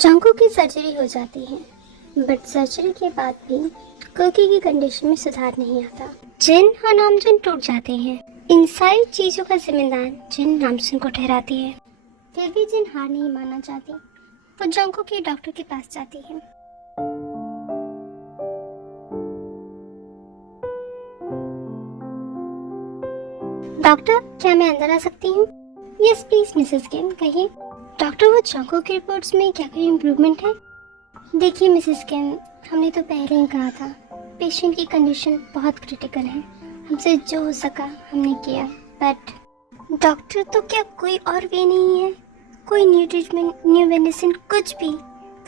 Junko की surgery हो जाती है, बट सर्जरी के बाद भी कुकी की कंडीशन में सुधार नहीं आता। जिन और नामजुन टूट जाते हैं। इन सारी चीजों का जिम्मेदार जिन नामजुन को ठहराती है। फिर भी जिन हार नहीं मानना चाहती, वो जंको के डॉक्टर के पास जाती है। डॉक्टर, क्या मैं अंदर आ सकती हूँ? यस प्लीज मिसेस किम, कहिए। डॉक्टर, वो जंको की रिपोर्ट्स में क्या कोई इम्प्रूवमेंट है? देखिए मिसेस किम, हमने तो पहले ही कहा था, पेशेंट की कंडीशन बहुत क्रिटिकल है। हमसे जो हो सका हमने किया, बट डॉक्टर तो क्या कोई और वे नहीं है? कोई न्यू ट्रीटमेंट, न्यू मेडिसिन, कुछ भी?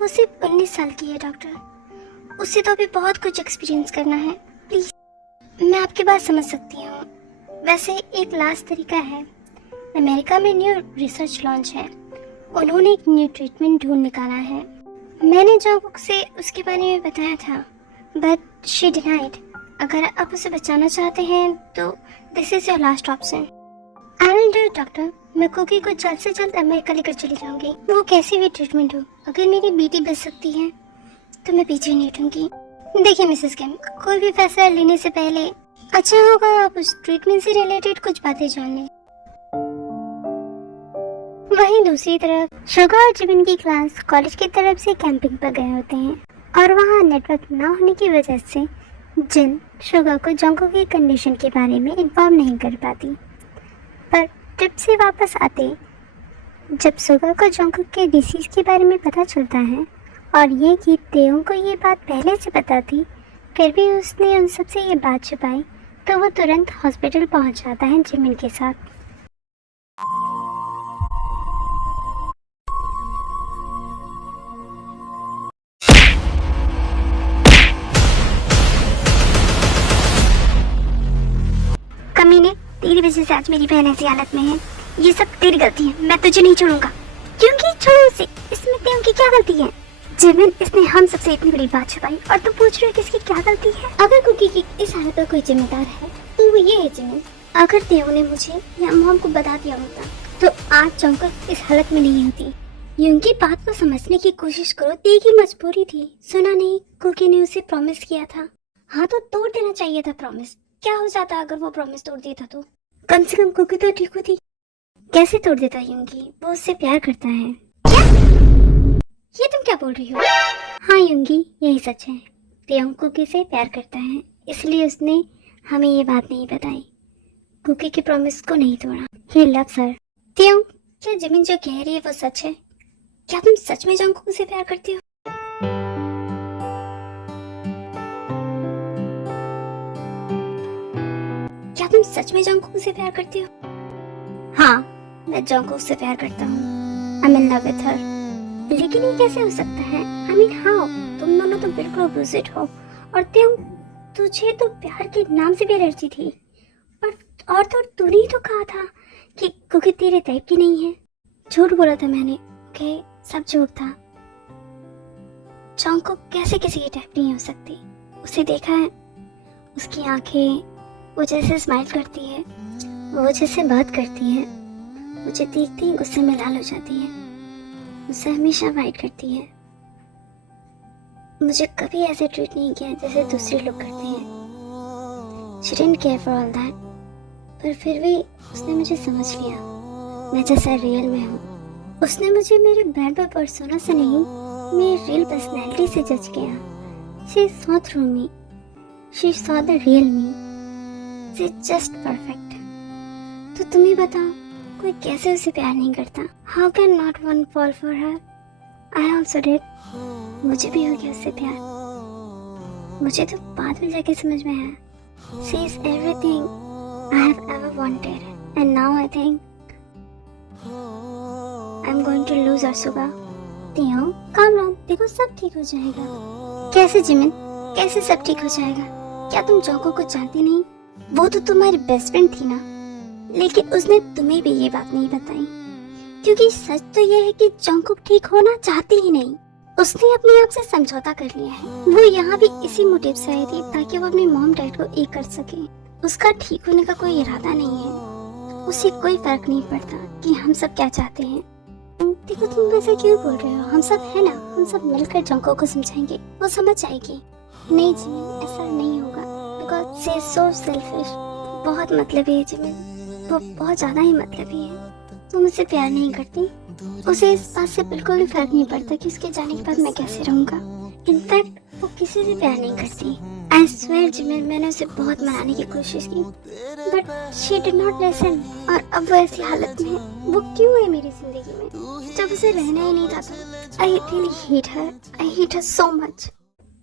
वो सिर्फ 19 साल की है डॉक्टर, उसे तो अभी बहुत कुछ एक्सपीरियंस करना है। प्लीज, मैं आपकी बात समझ सकती हूँ। वैसे एक लास्ट तरीका है, अमेरिका में न्यू रिसर्च लॉन्च है, उन्होंने एक न्यू ट्रीटमेंट ढूंढ निकाला है। मैंने जॉन्कुक से उसके बारे में बताया था, बट शी डिनाइड। अगर आप उसे बचाना चाहते हैं तो this is your last option. I will do it doctor. मैं कुकी को जल्द से जल्द अमेरिका लेकर चली जाऊंगी, वो कैसी भी ट्रीटमेंट हो। अगर मेरी बेटी बच सकती है तो मैं पीछे नहीं हटूंगी। देखिए मिसेस किम, कोई भी फैसला लेने से पहले अच्छा होगा आप उस ट्रीटमेंट से रिलेटेड कुछ बातें जान लें। वहीं दूसरी तरफ शुगा और जिमिन की क्लास कॉलेज की तरफ से कैंपिंग पर गए होते हैं और वहां नेटवर्क न होने की वजह से जिन शुगा को जंको की कंडीशन के बारे में इन्फॉर्म नहीं कर पाती। पर ट्रिप से वापस आते जब शुगा को जंको के डिसीज के बारे में पता चलता है और ये कि तेओ को ये बात पहले से पता थी, फिर भी उसने उन सबसे ये बात छुपाई, तो वो तुरंत हॉस्पिटल पहुंच जाता है जिमिन के साथ। कमीने, तेरी वजह से आज मेरी बहन ऐसी हालत में है। ये सब तेरी गलती है, मैं तुझे नहीं छोड़ूंगा। क्योंकि छोड़ो उसे, इसमें तेओ की क्या गलती है? जिमिन, इसने हम सबसे इतनी बड़ी बात छुपाई और तू पूछ रहे हो किसकी क्या गलती है? अगर कुकी की इस हालत का कोई जिम्मेदार है तो वो ये है जिमिन। अगर तेओ ने मुझे या मॉम को बता दिया होता तो आज जंको इस हालत में नहीं होती। यूंगी बात को समझने की कोशिश करो, तेरी की मजबूरी थी। सुना नहीं, कुकी ने उसे प्रॉमिस किया था। हाँ तो तोड़ देना चाहिए था प्रॉमिस। क्या हो जाता अगर वो प्रॉमिस तोड़ देता तो? कम से कम कुकी तो ठीक होती। कैसे तोड़ देता यूंगी? वो उससे प्यार करता है। क्या? ये तुम क्या बोल रही हो? हाँ यूंगी, यही सच है। तेओ कुकी से प्यार करता है, इसलिए उसने हमें ये बात नहीं बताई। कुकी के प्रॉमिस को नहीं तोड़ा। He loves her. तेओ, क्या जिमिन जो कह रही है वो सच है? क्या तुम सच में जंकुक से प्यार करती हो? क्या तुम सच में जंकुक से प्यार करती हो? हाँ, मैं जंकुक से प्यार करता हूँ। I am in love with her. लेकिन ये कैसे हो सकता है? I mean how? तुम दोनों तो बिल्कुल अपोजिट हो। और तुझे तो प्यार के नाम से भी एलर्जी थी। और तो तूने ही तो कहा था कि कुकी तेरे टाइप की नहीं है। झूठ बोला था मैंने। ओके, सब झूठ था। जंकुक कैसे किसी की टाइप नहीं हो सकती? उसे देखा है, उसकी आंखें, वो जैसे स्माइल करती है, वो जैसे बात करती है, मुझे देखती ही गुस्से में लाल हो जाती है। मुझसे हमेशा फाइट करती है। मुझे कभी ऐसे ट्रीट नहीं किया जैसे दूसरे लोग करते हैं। She didn't care for all that. पर फिर भी उसने मुझे समझ लिया, मैं जैसा रियल में हूँ। उसने मुझे मेरे बैड बॉय पर्सोना से नहीं, मेरी रियल पर्सनैलिटी से जज किया। She saw through me. She saw the real me. She's just perfect. तो तुम ही बताओ, कोई कैसे उसे प्यार नहीं करता? How can not one fall for her? I also did. मुझे भी हो गया उससे प्यार। मुझे तो बाद में जाके समझ में आया। She is everything I have ever wanted, and now I think I'm going to lose her, Suga. तेओ, काम लो, देखो सब ठीक हो जाएगा। कैसे जिमिन? कैसे सब ठीक हो जाएगा? क्या तुम जंको को जानती नहीं? वो तो तुम्हारी बेस्ट फ्रेंड थी ना। लेकिन उसने तुम्हें भी ये बात नहीं बताई, क्योंकि सच तो ये है कि जंकुक ठीक होना चाहती ही नहीं। उसने अपने आप से समझौता कर लिया है। वो यहाँ भी इसी मोटिव से आई थी ताकि वो अपने मॉम डैड को एक कर सके। उसका ठीक होने का कोई इरादा नहीं है। उसे कोई फर्क नहीं पड़ता कि हम सब क्या चाहते हैं। देखो तुम वैसे क्यों बोल रहे हो, हम सब है ना, हम सब मिलकर जंको को समझाएंगे, वो समझ जाएगी। नहीं जिमिन, ऐसा नहीं होगा, because she is so selfish. बहुत मतलबी है जिमिन, वो बहुत ज्यादा ही मतलबी है। तुम मुझसे प्यार नहीं करती, उसे इस बात से बिल्कुल भी फर्क नहीं पड़ता कि उसके जाने के बाद मैं कैसे रहूंगा। इनफैक्ट वो किसी से प्यार नहीं करती। आई स्वेयर जिमिन, मैंने उसे बहुत मनाने की कोशिश की, but she did not listen. और अब वो ऐसी हालत में है, वो क्यों है मेरी जिंदगी में जब उसे रहना ही नहीं था। I really hate her, I hate her so much.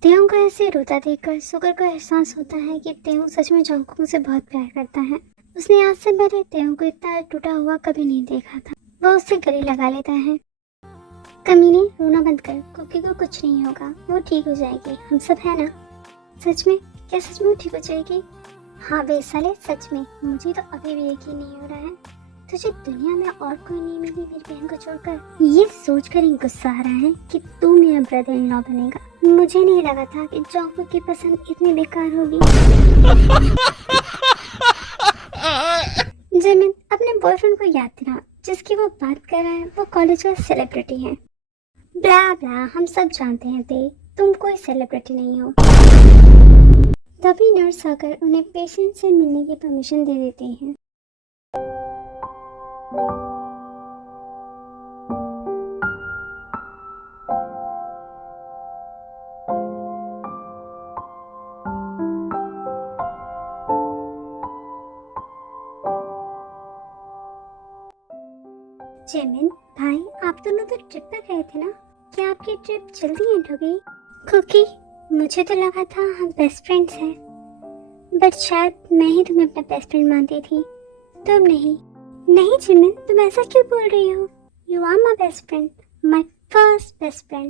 तेहू को ऐसे रोता देखकर सुगर को एहसास होता है कि तेहू सच में जंगकुक से बहुत प्यार करता है। उसने आज से पहले तेहू को इतना टूटा हुआ कभी नहीं देखा था। वो उससे गले लगा लेता है। कमीने, रोना बंद कर, कुकी को कुछ नहीं होगा, वो ठीक हो जाएगी, हम सब है ना। सच में? क्या सच में वो ठीक हो जाएगी? हाँ बे साले, सच में। मुझे तो अभी भी यकीन नहीं हो रहा है तुझे दुनिया में और कोई नहीं मिली मेरी बहन को छोड़कर। ये सोचकर ही गुस्सा आ रहा है कि तू मेरा ब्रदर इन लॉ बनेगा। मुझे नहीं लगा था कि जंगकुक की पसंद इतनी बेकार होगी। जिमिन, अपने बॉयफ्रेंड को याद दिला, जिसकी वो बात कर रहा है वो कॉलेज का सेलिब्रिटी है। ब्ला ब्ला, हम सब जानते हैं दे, तुम कोई सेलिब्रिटी नहीं हो। तभी नर्स आकर उन्हें पेशेंट से मिलने की परमिशन दे देती है। जिमिन भाई, आप दोनों तो ट्रिप पर गए थे ना, क्या आपकी ट्रिप जल्दी एंड हो गई? कुकी, मुझे तो लगा था हम बेस्ट फ्रेंड्स हैं, बट शायद मैं ही तुम्हें अपना बेस्ट फ्रेंड मानती थी, तुम नहीं। नहीं जिमिन, तुम ऐसा क्यों बोल रही हो? You are my best friend, my first best friend.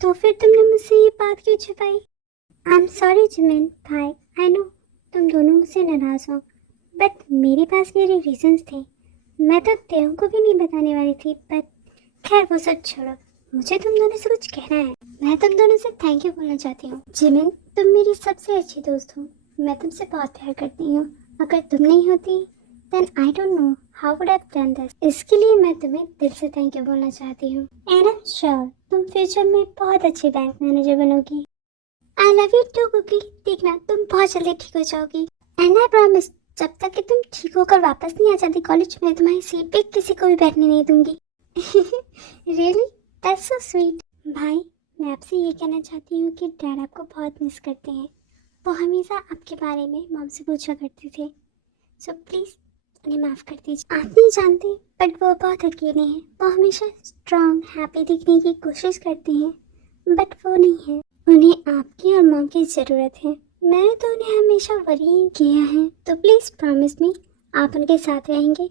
तो फिर तुमने मुझसे ये बात क्यों छुपाई? आई एम सॉरी जिमिन भाई, आई नो तुम दोनों मुझसे नाराज हो, बट मेरे पास मेरे रीजंस थे। मैं तो तेहू को भी नहीं बताने वाली थी, बट खैर वो सब छोड़ो, मुझे तुम दोनों से कुछ कहना है। मैं तुम दोनों से थैंक यू बोलना चाहती हूँ। जिमिन, तुम मेरी सबसे अच्छी दोस्त हो, मैं तुमसे बहुत प्यार करती हूँ। अगर तुम नहीं होती then I don't know how would I have done this. इसके लिए मैं तुम्हें दिल से थैंक यू बोलना चाहती हूँ। एंड आई एम श्योर तुम फ्यूचर में बहुत अच्छी बैंक मैनेजर बनोगी। I love you too Cookie, देखना तुम बहुत जल्दी ठीक हो जाओगी। एंड आई प्रॉमिस, जब तक कि तुम ठीक होकर वापस नहीं आ जाती कॉलेज में, तुम्हारी सीट पे किसी को भी बैठने नहीं दूंगी। Really, that's so sweet. भाई, मैं आपसे ये कहना चाहती हूँ कि डैड आपको बहुत मिस करते हैं। वो हमेशा आपके बारे में मॉम से पूछा करते थे, सो प्लीज़ उन्हें माफ़ कर दीजिए। आप नहीं जानते बट वो बहुत अकेले हैं। वो हमेशा स्ट्रॉन्ग हैप्पी दिखने की कोशिश करते हैं, बट वो नहीं है। उन्हें आपकी और मॉम की ज़रूरत है। मैंने तो उन्हें हमेशा वरी किया है, तो प्लीज़ प्रॉमिस मी आप उनके साथ रहेंगे।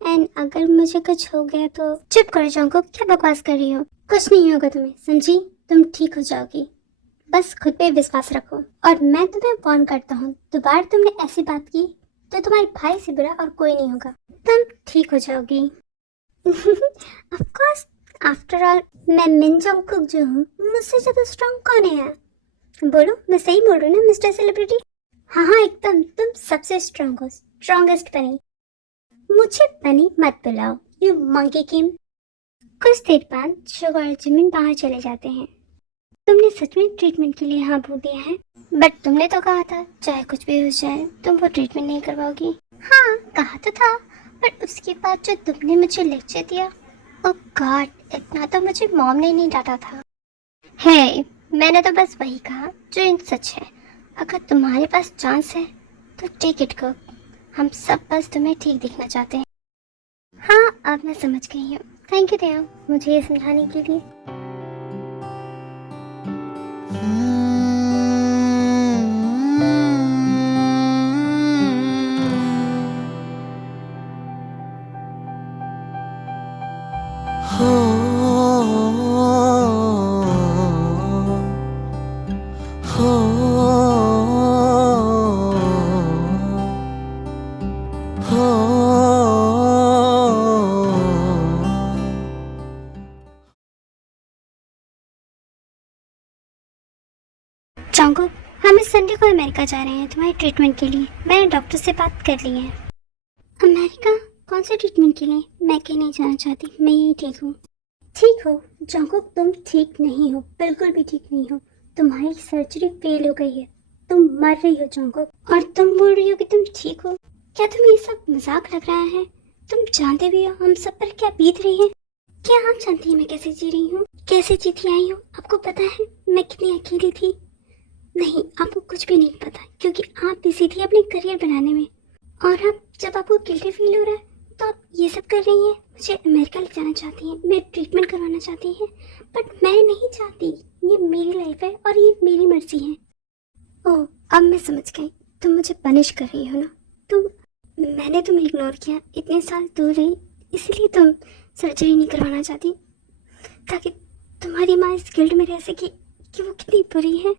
एंड अगर मुझे कुछ हो गया तो चुप कर जाऊंगा, क्या बकवास कर रही हो? कुछ नहीं होगा तुम्हें, समझी? तुम ठीक हो जाओगी, बस खुद पे विश्वास रखो। और मैं तुम्हें वार्न करता हूँ, दोबारा तुमने ऐसी बात की तो तुम्हारे भाई से बुरा और कोई नहीं होगा। तुम ठीक हो जाओगी। ऑफ कोर्स, आफ्टर ऑल मैं मिन जंगकुक जो हूँ, मुझसे ज़्यादा स्ट्रॉन्ग कौन है यार? बोलो, मैं सही बोल रही हूँ ना मिस्टर सेलिब्रिटी? हाँ हाँ एकदम, तुम सबसे स्ट्रॉन्ग हो, स्ट्रॉन्गेस्ट बनी। मुझे बनी मत बुलाओ, यू मंकी किम। कुछ देर बाद शुगर और जिमिन बाहर चले जाते हैं। तुमने सच में ट्रीटमेंट के लिए हाँ बोल दिया है? बट तुमने तो कहा था चाहे कुछ भी हो जाए तुम वो ट्रीटमेंट नहीं करवाओगी। हाँ कहा तो था, बट उसके बाद जो तुमने मुझे लेक्चर दिया, ओह गॉड, इतना तो मुझे मॉम ने नहीं डांटा था। है, मैंने तो बस वही कहा जो इन सच है। अगर तुम्हारे पास चांस है तो टेक इट को। हम सब बस तुम्हें ठीक दिखना चाहते हैं। हाँ अब मैं समझ गई हूँ। थैंक यू देव मुझे ये समझाने के लिए। जंगकुक, हम इस संडे को अमेरिका जा रहे हैं तुम्हारे ट्रीटमेंट के लिए। मैंने डॉक्टर से बात कर ली है। अमेरिका? कौन से ट्रीटमेंट के लिए? मैं कहीं नहीं जाना चाहती, मैं यहीं ठीक हूँ। ठीक हो जंगकुक, तुम ठीक नहीं हो, बिल्कुल भी ठीक नहीं हो। तुम्हारी सर्जरी फेल हो गई है, तुम मर रही हो जंगकुक, और तुम बोल रही हो कि तुम ठीक हो। क्या तुम्हें ये सब मजाक लग रहा है? तुम जानते भी हो हम सब पर क्या बीत रही है। क्या आप जानती हैं मैं कैसे जी रही हूँ, कैसे जीती आई हूँ? आपको पता है मैं कितनी अकेली थी? नहीं, आपको कुछ भी नहीं पता, क्योंकि आप बिजी थी अपने करियर बनाने में। और अब जब आपको गिल्टी फील हो रहा है तो आप ये सब कर रही हैं। मुझे अमेरिका ले जाना चाहती हैं, मैं ट्रीटमेंट करवाना चाहती हैं, बट मैं नहीं चाहती। ये मेरी लाइफ है और ये मेरी मर्जी है। ओह, अब मैं समझ गई, तुम मुझे पनिश कर रही हो ना। मैंने तुम्हें इग्नोर किया, इतने साल दूर रही, इसलिए तुम सर्जरी नहीं करवाना चाहती, ताकि तुम्हारी माँ इस गिल्ट में रह सके कि वो कितनी बुरी है।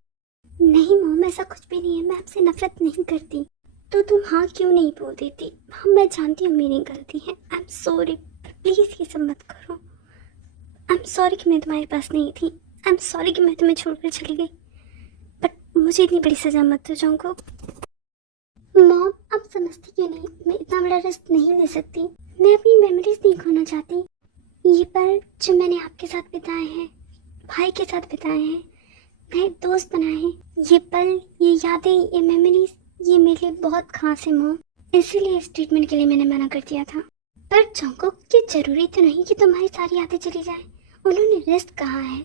नहीं मॉम, ऐसा कुछ भी नहीं है, मैं आपसे नफरत नहीं करती। तो तुम हाँ क्यों नहीं बोल देती? हाँ, मैं जानती हूँ मेरी गलती है, आई एम सॉरी, प्लीज़ ये सब मत करो। आई एम सॉरी कि मैं तुम्हारे पास नहीं थी, आई एम सॉरी कि मैं तुम्हें छोड़कर चली गई, बट मुझे इतनी बड़ी सज़ा मत दो जाऊँगा। मॉम, आप समझती क्यों नहीं? मैं इतना बड़ा रिस्क नहीं ले सकती, मैं अपनी मेमोरीज नहीं खोना चाहती। ये पल जो मैंने आपके साथ बिताए हैं, भाई के साथ बिताए हैं, नए दोस्त बनाए हैं, ये पल, ये यादें, ये मेमोरीज, ये मेरे लिए बहुत खास है मॉम। इसीलिए इस ट्रीटमेंट के लिए मैंने मना कर दिया था। पर जंगकुक, ये जरूरी तो नहीं कि तुम्हारी सारी यादें चली जाएं। उन्होंने रिस्क कहा है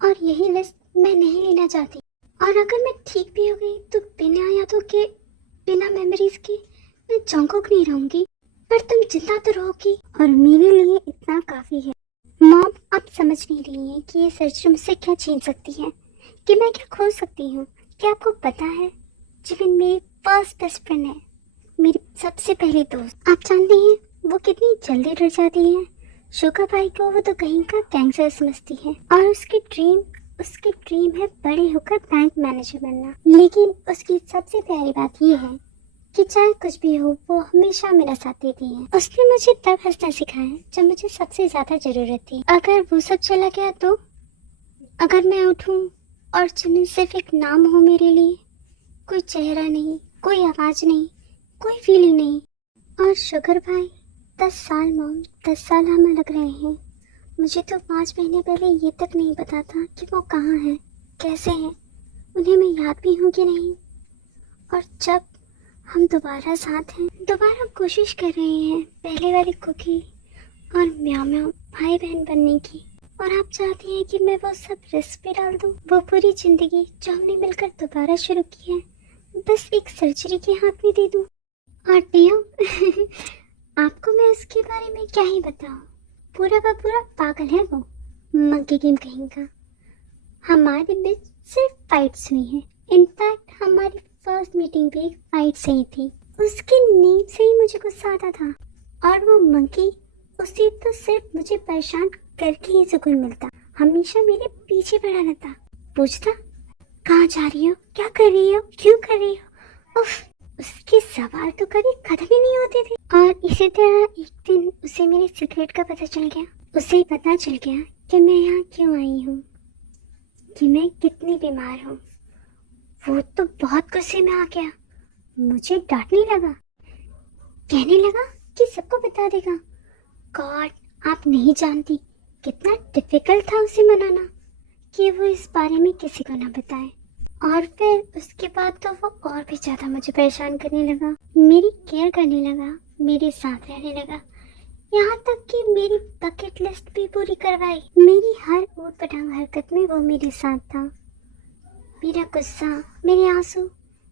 और यही रिस्क मैं नहीं लेना चाहती। और अगर मैं ठीक भी हो गई तो बिना यादों के, बिना मेमोरीज के मैं जंगकुक नहीं रहूंगी। पर तुम जिंदा तो रहोगी और मेरे लिए इतना काफी है। मॉम, आप समझ नहीं रही हैं कि ये सर्जरी मुझसे क्या छीन सकती है, कि मैं क्या खो सकती हूँ। क्या आपको पता है, जिमिन मेरी फर्स्ट बेस्ट फ्रेंड है, मेरी सबसे पहली दोस्त। आप जानती हैं वो कितनी जल्दी डर जाती है। शुका भाई को वो तो कहीं का कैंसर समझती है, और उसकी ड्रीम है बड़े होकर बैंक मैनेजर बनना। लेकिन उसकी सबसे प्यारी बात ये है कि चाहे कुछ भी हो, वो हमेशा मेरा साथ देती है। उसने मुझे तब हंसना सिखाया जब मुझे सबसे ज्यादा जरूरत थी। अगर वो सब चला गया तो, अगर मैं उठूं और जिमिन सिर्फ एक नाम हो मेरे लिए, कोई चेहरा नहीं, कोई आवाज नहीं, कोई फीलिंग नहीं। और शुगर भाई, 10 साल मॉम, 10 साल हमें लग रहे हैं। मुझे तो 5 महीने पहले ये तक नहीं पता था कि वो कहाँ हैं, कैसे हैं, उन्हें मैं याद भी हूँ कि नहीं। और जब हम दोबारा साथ हैं, दोबारा कोशिश कर रहे हैं पहले वाली कुकी और म्याओ म्याओ भाई बहन बनने की, और आप चाहती हैं कि मैं वो सब रिस्क पे डाल दूँ, वो पूरी जिंदगी जो हमने मिलकर दोबारा शुरू की है, बस एक सर्जरी के हाथ में दे दूँ। और टियो आपको मैं उसके बारे में क्या ही बताऊँ, पूरा का पूरा पागल है वो, मंकी गेम कहीं का। हमारे बीच सिर्फ फाइट्स हुई हैं, इनफैक्ट हमारी फर्स्ट मीटिंग भी फाइट से ही थी। उसकी नींद से ही मुझे गुस्सा आता था, और वो मंकी, उसे तो सिर्फ मुझे परेशान करके ही सुकून मिलता। हमेशा मेरे पीछे पड़ा रहता, पूछता कहाँ जा रही हो, क्या कर रही हो, क्यों कर रही हो। उफ, उसके सवाल तो कभी खत्म ही नहीं होते थे। और इसी तरह एक दिन उसे मेरे सीक्रेट का पता चल गया। उसे पता चल गया कि मैं यहाँ क्यों आई हूँ, कि मैं कितनी बीमार हूँ। वो तो बहुत गुस्से में आ गया, मुझे डांटने लगा, कहने लगा कि सबको बता देगा। गॉड, आप नहीं जानती कितना डिफिकल्ट था उसे मनाना कि वो इस बारे में किसी को ना बताए। और फिर उसके बाद तो वो और भी ज्यादा मुझे परेशान करने लगा, मेरी केयर करने लगा, मेरे साथ रहने लगा, यहाँ तक कि मेरी बकेट लिस्ट भी पूरी करवाई। मेरी हर ऊट पटांग हरकत में वो मेरे साथ था। मेरा गुस्सा, मेरे आंसू,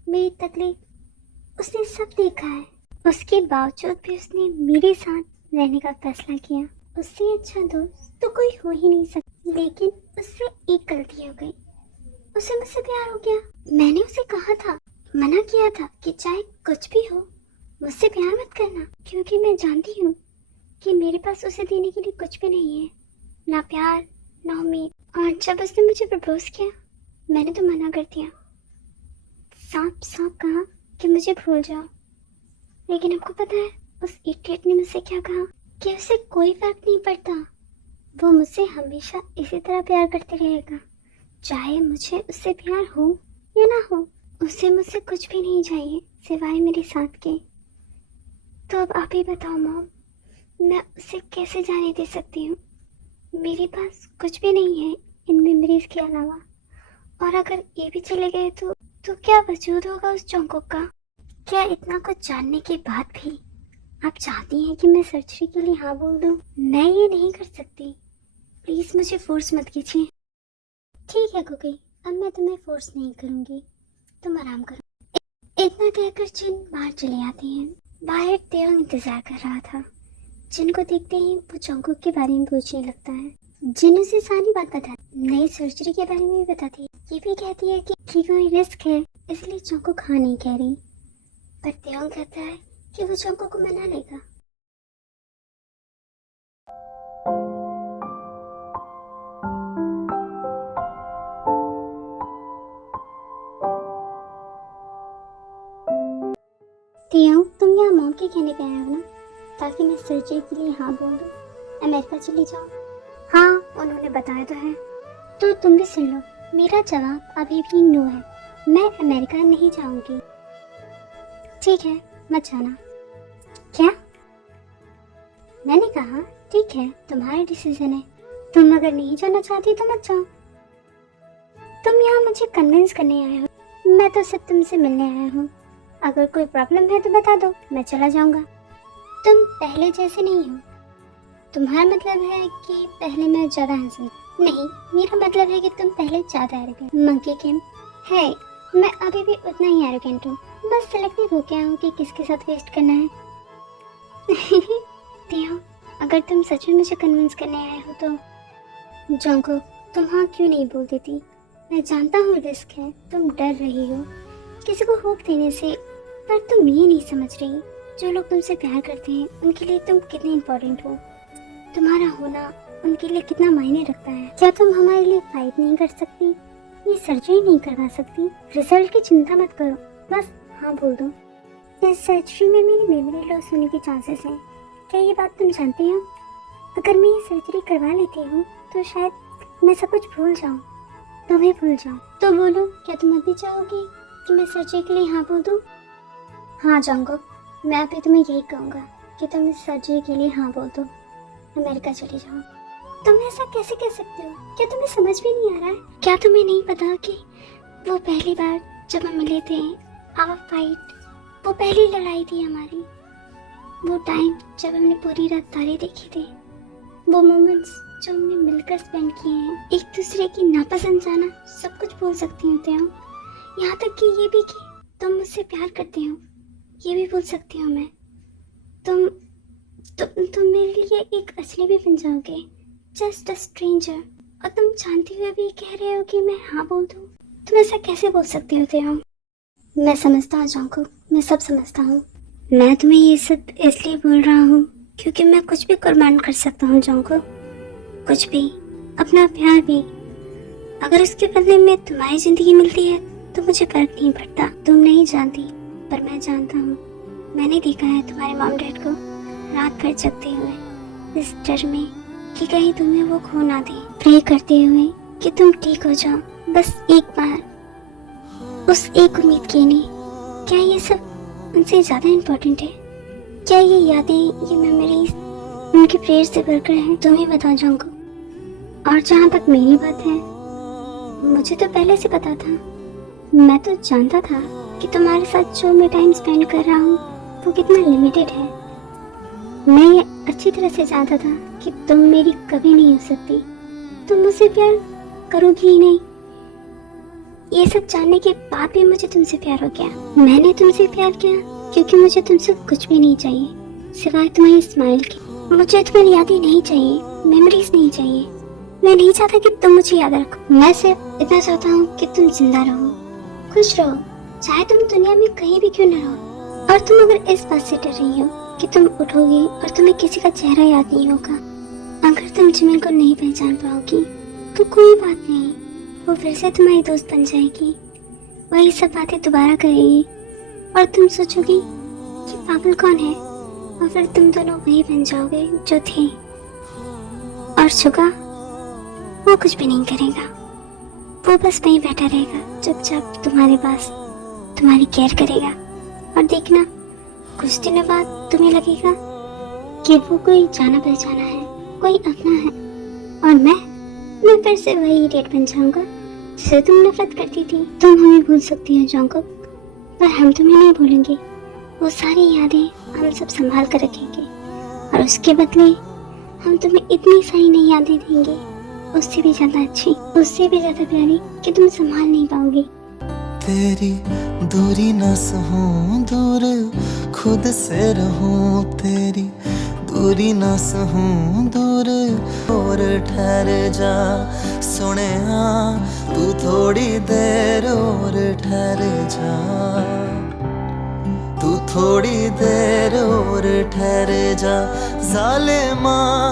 मेरी तकलीफ उसने सब देखा है। उसके बावजूद भी उसने मेरे साथ रहने का फैसला किया। उससे अच्छा दोस्त तो कोई हो ही नहीं सकता। लेकिन उससे एक गलती हो गई, उसे मुझसे प्यार हो गया। मैंने उसे कहा था, मना किया था कि चाहे कुछ भी हो मुझसे प्यार मत करना, क्योंकि मैं जानती हूँ कि मेरे पास उसे देने के लिए कुछ भी नहीं है, ना प्यार ना उम्मीद। और जब उसने मुझे प्रपोज किया, मैंने तो मना कर दिया, साफ साफ कहा कि मुझे भूल जाओ। लेकिन आपको पता है उस इडियट ने मुझसे क्या कहा, कि उसे कोई फर्क नहीं पड़ता, वो मुझसे हमेशा इसी तरह प्यार करते रहेगा, चाहे मुझे उससे प्यार हो या ना हो। उसे मुझसे कुछ भी नहीं चाहिए सिवाय मेरे साथ के। तो अब आप ही बताओ मॉम, मैं उसे कैसे जाने दे सकती हूँ? मेरे पास कुछ भी नहीं है इन मेमोरीज के अलावा। और अगर ये भी चले गए तो क्या वजूद होगा उस जंगकुक का? क्या इतना कुछ जानने के बाद भी आप चाहती हैं कि मैं सर्जरी के लिए हाँ बोल दूं? मैं ये नहीं कर सकती। प्लीज मुझे फोर्स मत कीजिए। ठीक है कुकी, अब मैं तुम्हें फोर्स नहीं करूंगी, तुम आराम करो। इतना कहकर जिन बाहर चले आते हैं। बाहर तेयोंग इंतजार कर रहा था। जिन को देखते ही वो जंगकुक के बारे में पूछने लगता है। जिन उसे सारी बात बता, नई सर्जरी के बारे में भी बताती है। ये भी कहती है कि कोई रिस्क है, इसलिए जंगकुक हाँ नहीं कह रही। पर तेयोंग कहता है कि वो जंगकुक को मना लेगा। तेयोंग, तुम यहाँ मॉम के कहने पे आए हो ना, ताकि मैं सर्जरी के लिए हाँ बोल दूँ, अमेरिका चली जाओ। हाँ, उन्होंने बताया तो है। तो तुम भी सुन लो, मेरा जवाब अभी भी नो है। मैं अमेरिका नहीं जाऊंगी। ठीक है, मत जाना। क्या? मैंने कहा ठीक है, तुम्हारा डिसीजन है। तुम अगर नहीं जाना चाहती तो मत जाओ। तुम यहाँ मुझे कन्विंस करने आए हो, मैं तो सिर्फ तुमसे मिलने आया हूँ। अगर कोई प्रॉब्लम है तो बता दो, मैं चला जाऊंगा। तुम पहले जैसे नहीं हो। तुम्हारा मतलब है कि पहले मैं ज्यादा हैंडसम? नहीं, मेरा मतलब है कि तुम पहले ज्यादा एरोगेंट। मंकी किम है, मैं अभी भी उतना ही एरोगेंट हूँ। बस सेलेक्टिव हो गया हूँ कि किसके साथ वेस्ट करना है। तेयोंग, अगर तुम सच में मुझे कन्विंस करने आए हो तो जंगकुक, तुम हाँ क्यों नहीं बोल देती? मैं जानता हूँ रिस्क है, तुम डर रही हो किसी को होप देने से, पर तुम ये नहीं समझ रही जो लोग तुमसे प्यार करते हैं उनके लिए तुम कितने इम्पोर्टेंट हो। तुम्हारा होना उनके लिए कितना मायने रखता है। क्या तुम हमारे लिए फाइट नहीं कर सकती? ये सर्जरी नहीं करवा सकती? रिजल्ट की चिंता मत करो, बस हाँ बोल दो। इस सर्जरी में मेरी मेमोरी लॉस होने के चांसेस हैं। क्या ये बात तुम जानती हो? अगर मैं ये सर्जरी करवा लेती हूँ तो शायद मैं सब कुछ भूल जाऊँ, तुम्हें भूल जाऊँ। तो बोलो, क्या तुम अभी चाहोगी कि मैं सर्जरी के लिए हाँ बोल दूँ? हाँ जंगकुक, मैं अभी तुम्हें यही कहूँगा कि तुम इस सर्जरी के लिए हाँ बोल दो, अमेरिका चले जाओ। तुम ऐसा कैसे कह सकते हो? क्या तुम्हें समझ भी नहीं आ रहा है? क्या तुम्हें नहीं पता कि वो पहली बार जब हम मिले थे, आवर फाइट, वो पहली लड़ाई थी हमारी। वो टाइम जब हमने पूरी रात तारे देखे थे, वो मोमेंट्स जो हमने मिलकर स्पेंड किए हैं, एक दूसरे की नापसंद जाना, सब कुछ भूल सकती होते हो। यहाँ तक कि ये भी कि तुम मुझसे प्यार करते हो, ये भी भूल सकती हूँ मैं। तुम मेरे लिए एक अजनबी बन जाओगे, जस्ट अ स्ट्रेंजर। और तुम जानते हुए भी कह रहे हो कि मैं हाँ बोल दूँ? तुम ऐसा कैसे बोल सकते होते हो? मैं समझता हूँ जंगकुक, मैं सब समझता हूँ। मैं तुम्हें ये सब इसलिए बोल रहा हूँ क्योंकि मैं कुछ भी कुर्बान कर सकता हूँ जंगकुक, कुछ भी, अपना प्यार भी। अगर उसके बदले में तुम्हारी जिंदगी मिलती है तो मुझे फर्क नहीं पड़ता। तुम नहीं जानती पर मैं जानता हूँ। मैंने देखा है तुम्हारे मॉम डैड को रात भर जगते हुए, इस डर में कि कहीं तुम्हें वो खो ना दे, प्रे करते हुए कि तुम ठीक हो जाओ, बस एक बार, उस एक उम्मीद के लिए। क्या ये सब उनसे ज्यादा इम्पोर्टेंट है? क्या ये यादें, ये मेमोरीज उनके प्रेयर से भरकर हैं? तुम ही बताओ जंगकुक। और जहाँ तक मेरी बात है, मुझे तो पहले से पता था। मैं तो जानता था कि तुम्हारे साथ जो मैं टाइम स्पेंड कर रहा हूँ वो कितना लिमिटेड है। मैं ये अच्छी तरह से जानता था कि तुम मेरी कभी नहीं हो सकती, तुम मुझसे प्यार करोगी ही नहीं। ये सब जानने के बाद भी मुझे तुमसे प्यार हो गया। मैंने तुमसे प्यार किया क्योंकि मुझे तुमसे कुछ भी नहीं चाहिए सिवाय तुम्हारी स्माइल के। मुझे तुम्हारी यादें नहीं चाहिए, मेमोरीज नहीं चाहिए। मैं नहीं चाहता कि तुम मुझे याद रखो। मैं सिर्फ इतना चाहता हूँ कि तुम जिंदा रहो, खुश रहो, चाहे तुम दुनिया में कहीं भी क्यों न रहो। और तुम अगर इस बात से डर रही हो कि तुम उठोगी और तुम्हें किसी का चेहरा याद नहीं होगा, अगर तुम जिमिन को नहीं पहचान पाओगी तो कोई बात नहीं, वो फिर से तुम्हारी दोस्त बन जाएगी, वही सब बातें दोबारा करेगी और तुम सोचोगी कि पागल कौन है, और फिर तुम दोनों वही बन जाओगे जो थे। और शुगा, वो कुछ भी नहीं करेगा, वो बस वहीं बैठा रहेगा चुपचाप तुम्हारे पास, तुम्हारी केयर करेगा। और देखना, कुछ दिनों बाद तुम्हें लगेगा कि वो कोई जाना पहचाना है, कोई अपना है। और मैं फिर से वही इडियट बन जाऊंगा जिसे तुम नफरत करती थी। तुम हमें भूल सकती हो जंगकुक, पर हम तुम्हें नहीं भूलेंगे। वो सारी यादें हम सब संभाल कर रखेंगे और उसके बदले हम तुम्हें इतनी सारी नई यादें देंगे, उससे भी ज्यादा अच्छी, उससे भी ज्यादा प्यारी कि तुम संभाल नहीं पाओगी। तेरी दूरी न सहूं, दूर खुद से रहूं, तेरी दूरी न सहूं, दूर और ठहर जा सुने तू थोड़ी देर और ठहर जा, तू थोड़ी देर और ठहर जा जालिमा।